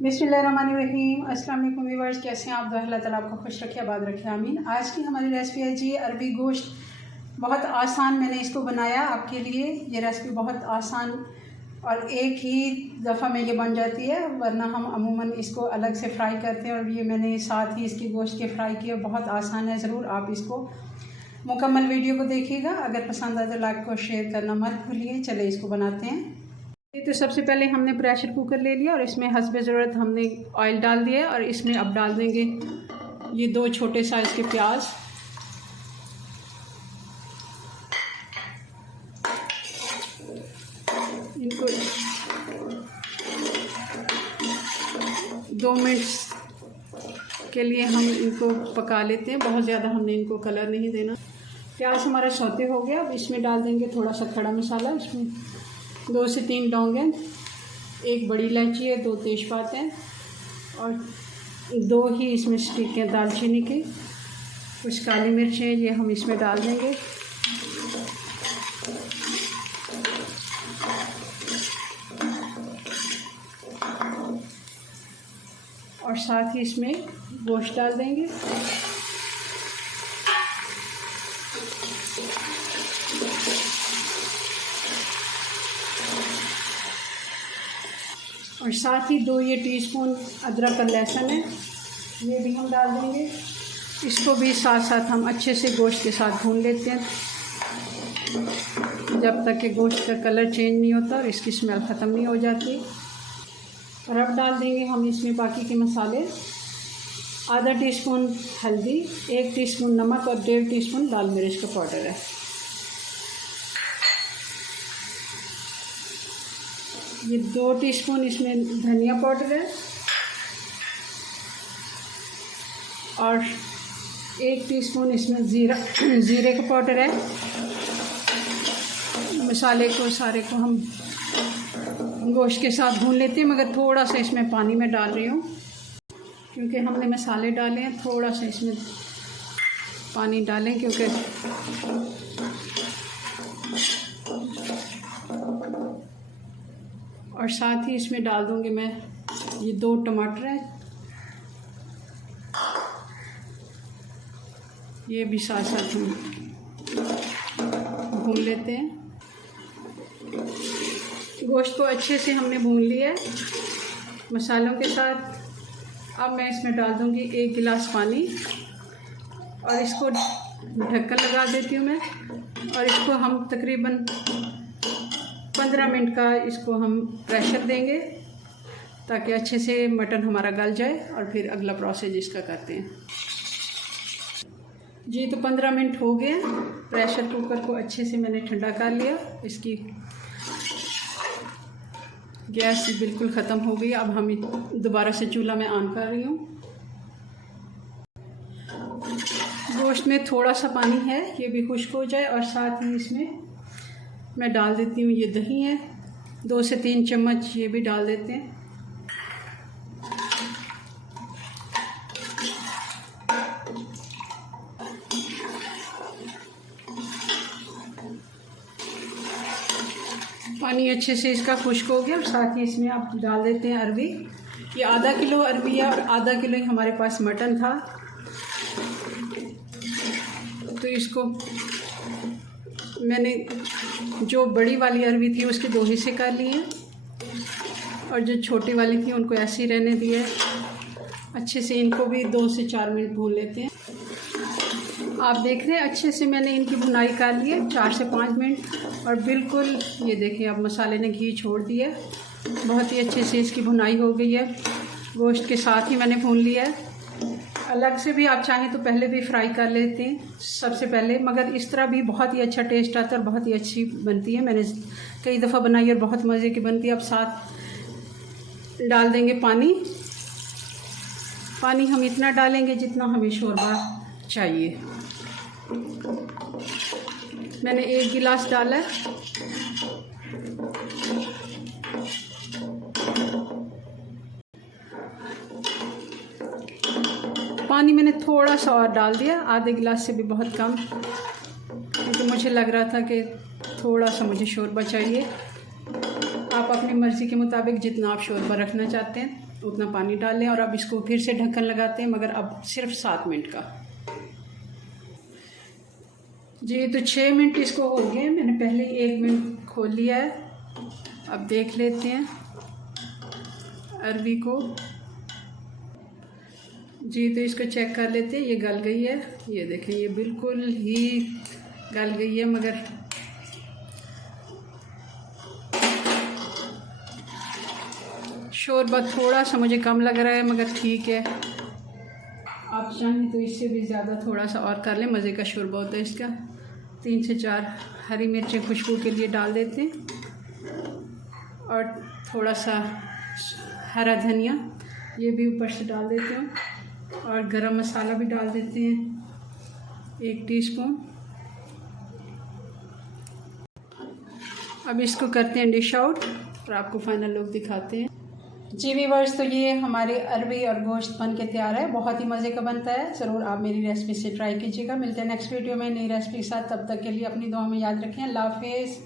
बिस्मिल्लाहिर्रहमानिर्रहीम। अस्सलाम वालेकुम व्यूअर्स, कैसे हैं आप? अल्लाह ताला आपको खुश रखे, आबाद रखे, आमीन। आज की हमारी रेसिपी है जी अरबी गोश्त। बहुत आसान मैंने इसको बनाया आपके लिए। ये रेसिपी बहुत आसान और एक ही दफ़ा में ये बन जाती है, वरना हम अमूमन इसको अलग से फ्राई करते हैं। और ये मैंने साथ ही इसकी गोश्त के फ्राई किए। बहुत आसान है, ज़रूर आप इसको मुकम्मल वीडियो को देखिएगा। अगर पसंद आए तो लाइक और शेयर करना मत भूलिए। चले इसको बनाते हैं। तो सबसे पहले हमने प्रेशर कुकर ले लिया और इसमें हस्बे ज़रूरत हमने ऑयल डाल दिया और इसमें अब डाल देंगे ये 2 छोटे साइज़ के प्याज। इनको 2 मिनट के लिए हम इनको पका लेते हैं। बहुत ज़्यादा हमने इनको कलर नहीं देना। प्याज हमारा सौते हो गया। अब इसमें डाल देंगे थोड़ा सा खड़ा मसाला। इसमें 2 से 3 लौंग हैं, 1 बड़ी इलायची है, 2 तेज़पात हैं और 2 ही इसमें स्टिक हैं दालचीनी की। कुछ काली मिर्च है, ये हम इसमें डाल देंगे। और साथ ही इसमें गोश्त डाल देंगे। और साथ ही 2 ये टीस्पून अदरक और लहसुन है, ये भी हम डाल देंगे। इसको भी साथ साथ हम अच्छे से गोश्त के साथ भून लेते हैं जब तक कि गोश्त का कलर चेंज नहीं होता और इसकी स्मेल ख़त्म नहीं हो जाती। और अब डाल देंगे हम इसमें बाकी के मसाले। आधा टीस्पून हल्दी, 1 टीस्पून नमक और 1.5 टीस्पून लाल मिर्च का पाउडर है। ये 2 टीस्पून इसमें धनिया पाउडर है और 1 टीस्पून इसमें ज़ीरे का पाउडर है। मसाले को सारे को हम गोश्त के साथ भून लेते हैं, मगर थोड़ा सा इसमें पानी में डाल रही हूँ क्योंकि हमने मसाले डाले हैं। थोड़ा सा इसमें पानी डालें क्योंकि और साथ ही इसमें डाल दूँगी मैं ये 2 टमाटर हैं, ये भी साथ साथ हम भून लेते हैं। गोश्त को अच्छे से हमने भून लिया है मसालों के साथ। अब मैं इसमें डाल दूँगी 1 गिलास पानी और इसको ढक्कन लगा देती हूँ मैं। और इसको हम तकरीबन 15 मिनट का इसको हम प्रेशर देंगे ताकि अच्छे से मटन हमारा गल जाए। और फिर अगला प्रोसेस इसका करते हैं जी। तो 15 मिनट हो गए। प्रेशर कुकर को अच्छे से मैंने ठंडा कर लिया। इसकी गैस बिल्कुल ख़त्म हो गई। अब हम दोबारा से चूल्हा में ऑन कर रही हूँ। गोश्त में थोड़ा सा पानी है, ये भी खुश्क हो जाए। और साथ ही इसमें मैं डाल देती हूँ ये दही है, 2 से 3 चम्मच ये भी डाल देते हैं। पानी अच्छे से इसका खुश्क हो गया। और साथ ही इसमें आप डाल देते हैं अरबी। ये आधा किलो अरबी है और आधा किलो ही हमारे पास मटन था, तो इसको मैंने जो बड़ी वाली अरबी थी उसके 2 हिस्से कर लिए और जो छोटी वाली थी उनको ऐसे ही रहने दिया। अच्छे से इनको भी 2 से 4 मिनट भून लेते हैं। आप देख रहे हैं अच्छे से मैंने इनकी भुनाई कर ली है 4 से 5 मिनट। और बिल्कुल ये देखिए अब मसाले ने घी छोड़ दिया। बहुत ही अच्छे से इसकी भुनाई हो गई है। गोश्त के साथ ही मैंने भून लिया है। अलग से भी आप चाहें तो पहले भी फ्राई कर लेते हैं सबसे पहले, मगर इस तरह भी बहुत ही अच्छा टेस्ट आता है और बहुत ही अच्छी बनती है। मैंने कई दफ़ा बनाई और बहुत मज़े की बनती है। अब साथ डाल देंगे पानी। पानी हम इतना डालेंगे जितना हमें शोरबा चाहिए। मैंने 1 गिलास डाला है। पानी मैंने थोड़ा सा और डाल दिया, आधे गिलास से भी बहुत कम, क्योंकि मुझे लग रहा था कि थोड़ा सा मुझे शोरबा चाहिए। आप अपनी मर्ज़ी के मुताबिक जितना आप शोरबा रखना चाहते हैं उतना पानी डाल लें। और अब इसको फिर से ढक्कन लगाते हैं, मगर अब सिर्फ 7 मिनट का। जी तो 6 मिनट इसको हो गए, मैंने पहले 1 मिनट खोल लिया है। अब देख लेते हैं अरवी को। जी तो इसको चेक कर लेते हैं, ये गल गई है। ये देखें, ये बिल्कुल ही गल गई है, मगर शोरबा थोड़ा सा मुझे कम लग रहा है, मगर ठीक है। आप चाहें तो इससे भी ज़्यादा थोड़ा सा और कर लें, मज़े का शोरबा होता है इसका। 3 से 4 हरी मिर्चें खुशबू के लिए डाल देते हैं, और थोड़ा सा हरा धनिया ये भी ऊपर से डाल देते हैं, और गरम मसाला भी डाल देते हैं 1 टीस्पून। अब इसको करते हैं डिश आउट और आपको फाइनल लुक दिखाते हैं। जी व्यूअर्स, तो ये हमारे अरवी और गोश्त बन के तैयार है। बहुत ही मज़े का बनता है। ज़रूर आप मेरी रेसिपी से ट्राई कीजिएगा। मिलते हैं नेक्स्ट वीडियो में नई रेसिपी के साथ। तब तक के लिए अपनी दुआ में याद रखें। अल्लाह हाफिज़।